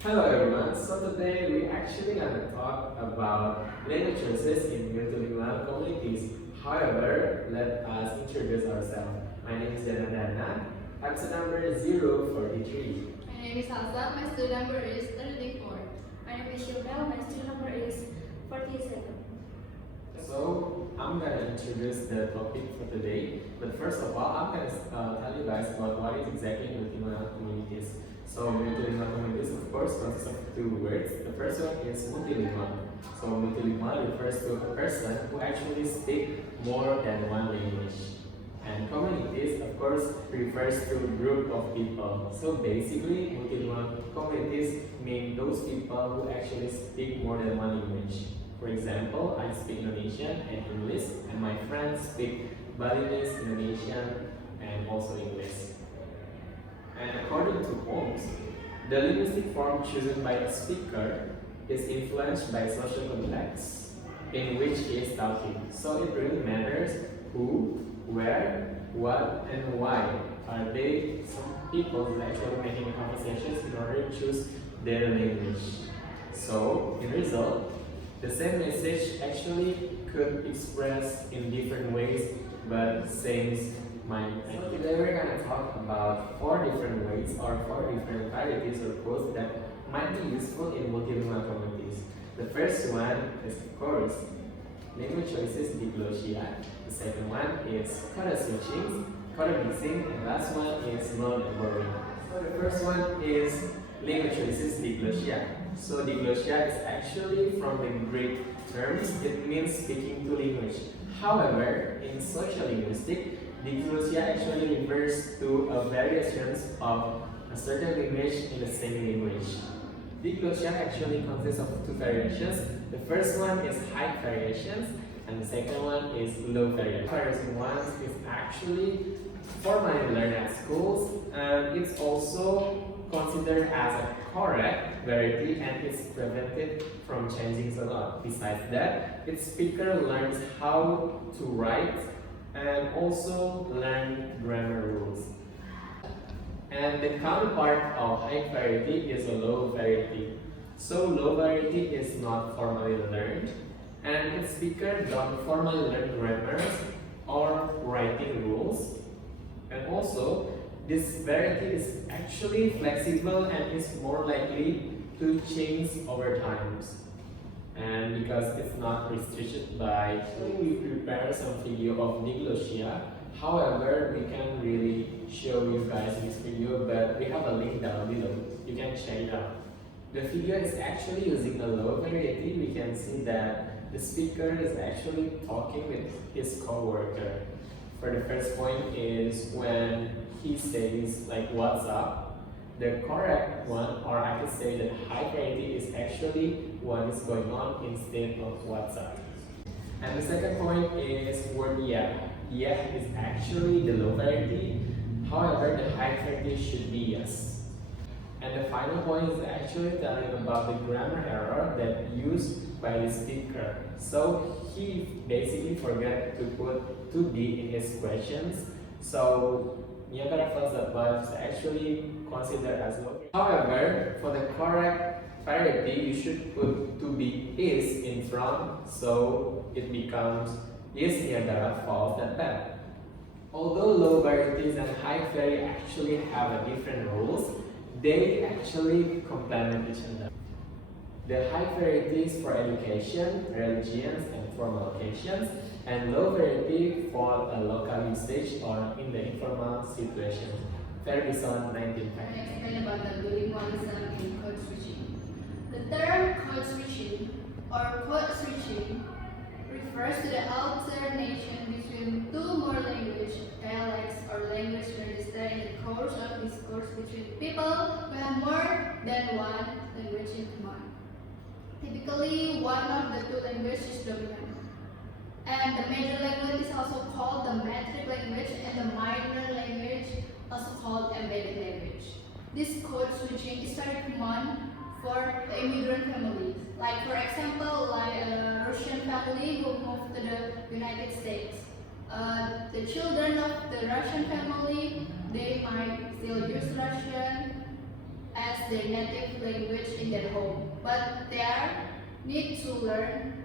Hello everyone, so today we actually gonna talk about language choices in multilingual communities. However, let us introduce ourselves. My name is Janardana, episode number 043. My name is Salsa, my student number is 34. My name is Yomel, my student number is 47. So, I'm gonna introduce the topic for today, but first of all, I'm gonna tell you guys about what is exactly multilingual communities. So, multilingual communities, of course, consists of two words. The first one is multilingual. So, multilingual refers to a person who actually speaks more than one language. And communities, of course, refers to a group of people. So, basically, multilingual communities mean those people who actually speak more than one language. For example, I speak Indonesian and English, and my friends speak Balinese, Indonesian, and also English. And according to Holmes, the linguistic form chosen by a speaker is influenced by social context in which he is talking. So it really matters who, where, what, and why are they some people actually making conversations in order to choose their language. So in result, the same message actually could express in different ways, but same mind. So today we're gonna talk about 4 different ways or 4 different varieties or quotes that might be useful in multilingual communities. The first one is, of course, language choices Diglossia. The second one is CodeSwitching, CodeMixing, and last one is non borrowing. So the first one is language choices Diglossia. So Diglossia is actually from the Greek terms. It means speaking two language. However, in Sociolinguistic, Diglossia actually refers to a variations of a certain language in the same language. Diglossia actually consists of 2 variations. The first one is high variations, and the second one is low variations. Variation one is actually formally learned at schools, and it's also considered as a correct variety, and it's prevented from changing a lot. Besides that, its speaker learns how to write and also learn grammar rules. And the counterpart of high variety is a low variety. So low variety is not formally learned, and its speaker don't formally learn grammars or writing rules. And also, this variety is actually flexible and is more likely to change over time. And because it's not restricted by, we prepare some video of Diglossia. However, we can't really show you guys this video, but we have a link down below. You can check it out. The video is actually using a low variety. We can see that the speaker is actually talking with his co-worker. For the first point is when he says like what's up. The correct one, or I could say that high variety, is actually what is going on instead of what's up. And the second point is word yeah. Yeah is actually the low variety. However, the high variety should be yes. And the final point is actually telling about the grammar error that used by the speaker. So he basically forgot to put to be in his questions. So Niagara Falls is actually considered as low. However, for the correct variety, you should put to be is in front, so it becomes is Niagara Falls that bad. Although low varieties and high variety actually have a different rules, they actually complement each other. The high varieties for education, religions, and formal occasions, and low variety for a local usage or in the informal situation. Ferguson, 1950. I explain about the bilingualism in code switching. The term code switching or code switching refers to the alternation between 2 more language, dialects, or language registered in the course of discourse between people who have more than one language in common. Typically, one of the 2 languages is dominant. And the major language is also called the metric language, and the minor language also called embedded language. This code switching is very common for the immigrant families. Like for example, like a Russian family who moved to the United States. The children of the Russian family, they might still use Russian, as their native language in their home, but they need to learn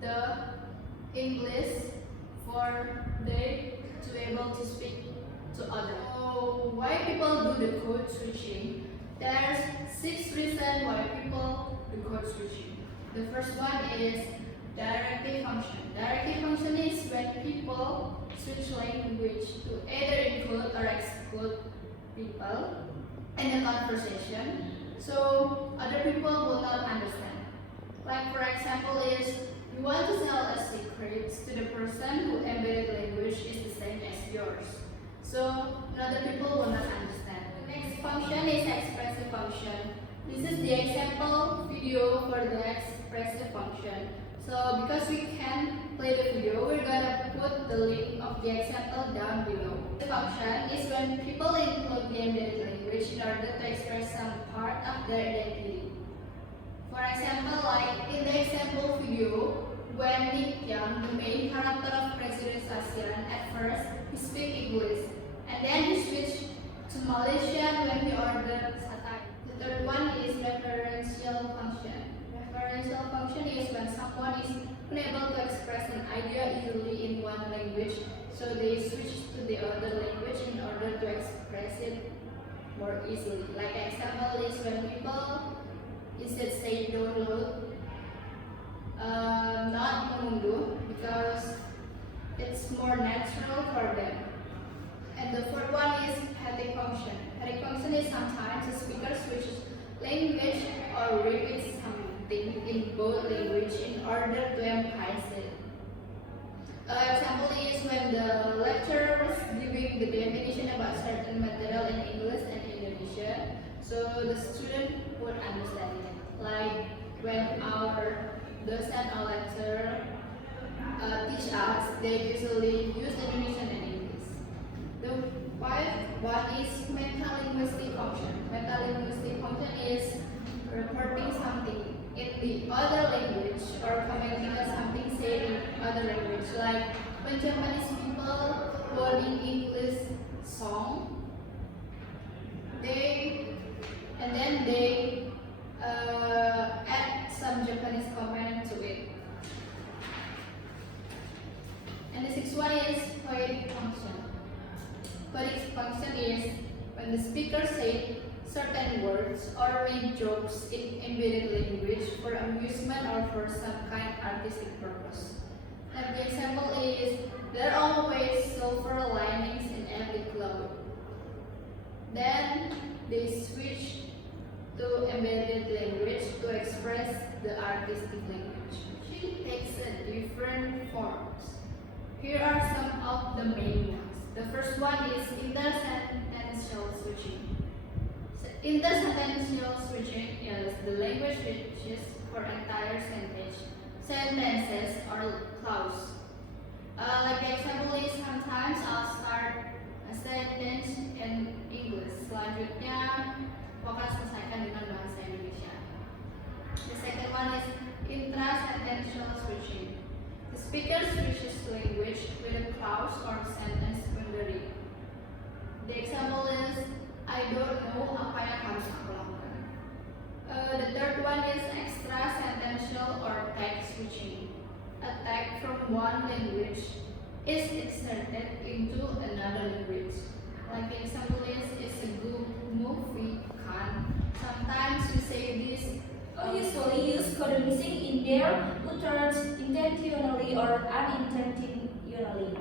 the English for they to be able to speak to others. So why people do the code switching? There's 6 reasons why people do code switching. The first one is directive function. Directive function is when people switch language to either include or exclude people in the conversation, so other people will not understand. Like for example is, you want to sell a secret to the person who embedded language is the same as yours, so other people will not understand. The next function is expressive function. This is the example video for the expressive function. So because we can play the video, we're gonna put the link of the example down below. The function is when people include the embedded language in order to express some part of their identity. For example, like in the example video, when Nick Young, the main character of President Sastra, at first he speaks English, and then he switched to Malaysian when he ordered satay. The third one is referential function. Referential function is when someone is unable to express an idea easily in one language, so they switch to the other language in order to express it more easily. Like example is when people instead say download, not mengunduh, because it's more natural for them. And the fourth one is heading function. Heading function is sometimes the speaker switches language or repeats something in both language in order to emphasize it. Example is when the lecturer was giving the definition about certain material in English and Indonesia, so the student would understand it. Like when our docent or lecturer teach us, they usually use Indonesian and English. The fifth one is metalinguistic function. Metalinguistic function is reporting something in the other language or commenting on something said in other language. Like when Japanese people quoting English song, they add some Japanese comment to it. And the sixth one is poetic function. Poetic function is when the speaker says certain words or make jokes in embedded language for amusement or for some kind of artistic purpose. And the example is, there are always silver linings in every cloud. Then they switch to embedded language to express the artistic language. It takes different forms. Here are some of the main ones. The first one is intersentential switching. Intersentential switching is the language switches for entire sentences or clause. Like the example is, sometimes I'll start a sentence in English, selanjutnya aku akan selesaikan dengan bahasa Indonesia. The second one is intrasentential switching. The speaker switches language with a clause or sentence boundary. The example is, I don't know apa yang harus aku lakukan. The third one is extrasentential or tag switching. A tag from one language is inserted into another language. Like the example is, it's a good movie, kan? Sometimes we say this. Usually use code mixing in their utterance intentionally or unintentionally.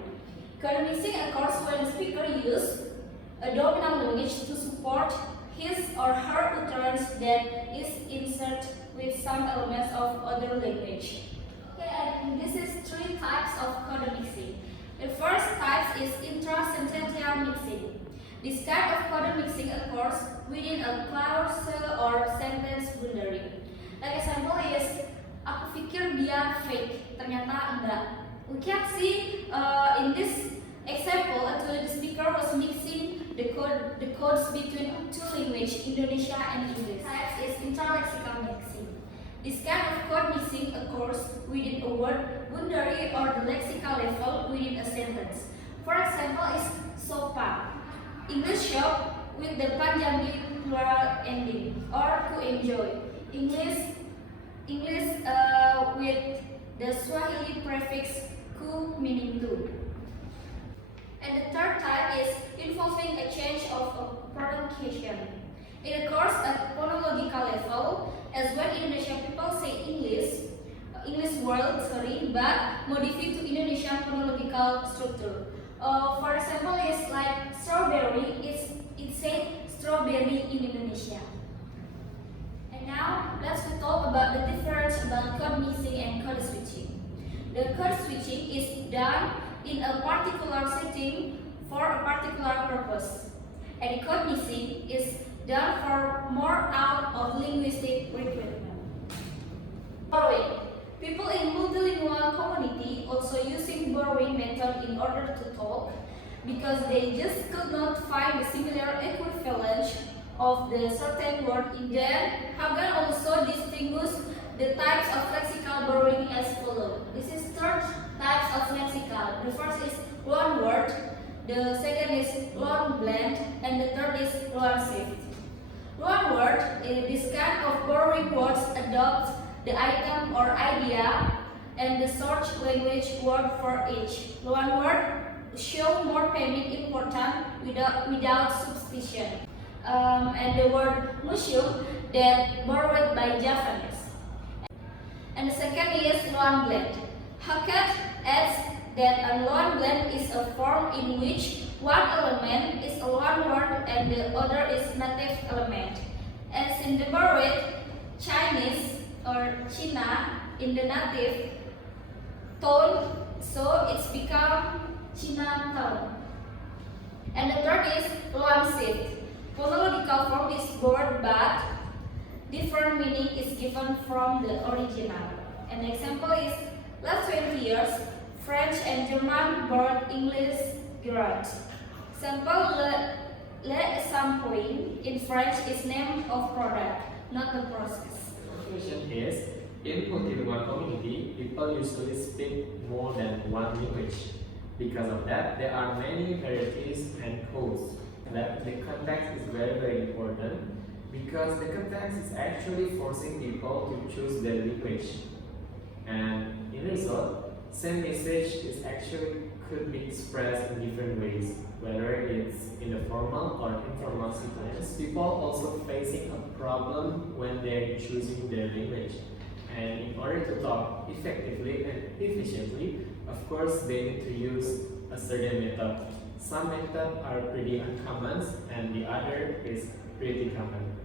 Code mixing occurs when the speaker uses a dominant language to support his or her utterance that is inserted with some elements of other language. Okay, and this is 3 types of code mixing. The first type is intrasentential mixing. This kind of code mixing occurs within a clause or sentence boundary. Like example is, aku pikir dia fake, ternyata enggak. We can see in this example, actually the speaker was mixing the codes between 2 languages, Indonesia and English. Type is interlexical mixing. This kind of code mixing occurs within a word boundary or the lexical level within a sentence. For example is sopa. English shop with the Punjabi plural ending, or ku enjoy. English with the Swahili prefix ku meaning to. And the third type is involving a change of pronunciation. It occurs at phonological level, as when Indonesian people say English word, but modify to Indonesian phonological structure. For example, is like strawberry, it said strawberry in Indonesia. And now let's talk about the difference about code mixing and code switching. The code switching is done in a particular setting for a particular purpose, and code mixing is done for more out of linguistic requirement. Borrowing. People in multilingual community also using borrowing method in order to talk, because they just could not find the similar equivalent of the certain word in them. Hagan also distinguish the types of lexical borrowing as follows. This is third types of lexical. The first is loan word, the second is loan blend, and the third is loan shift. Loan word, this kind of borrowing words adopt the item or idea and the search language word for each. Loan word show more payment important without substitution. And the word museum that borrowed by Japanese. And the second is loan blend. Hackett adds that a loan blend is a form in which one element is a loan word and the other is native element. As in the borrowed, Chinese or China in the native tone, so it's become China tone. And the third is loan shift. Phonological form is borrowed, but different meaning is given from the original. An example is last 20 years, French and German borrowed English garage. Sample le sampling in French is name of product, not the process. The question is, in multilingual community, people usually speak more than one language. Because of that, there are many varieties and codes. That the context is very important, because the context is actually forcing people to choose their language. And in result, same message is actually could be expressed in different ways, whether it's in the formal or informal sequence. People also facing a problem when they're choosing their language. And in order to talk effectively and efficiently, of course, they need to use a certain method. Some methods are pretty uncommon and the other is pretty common.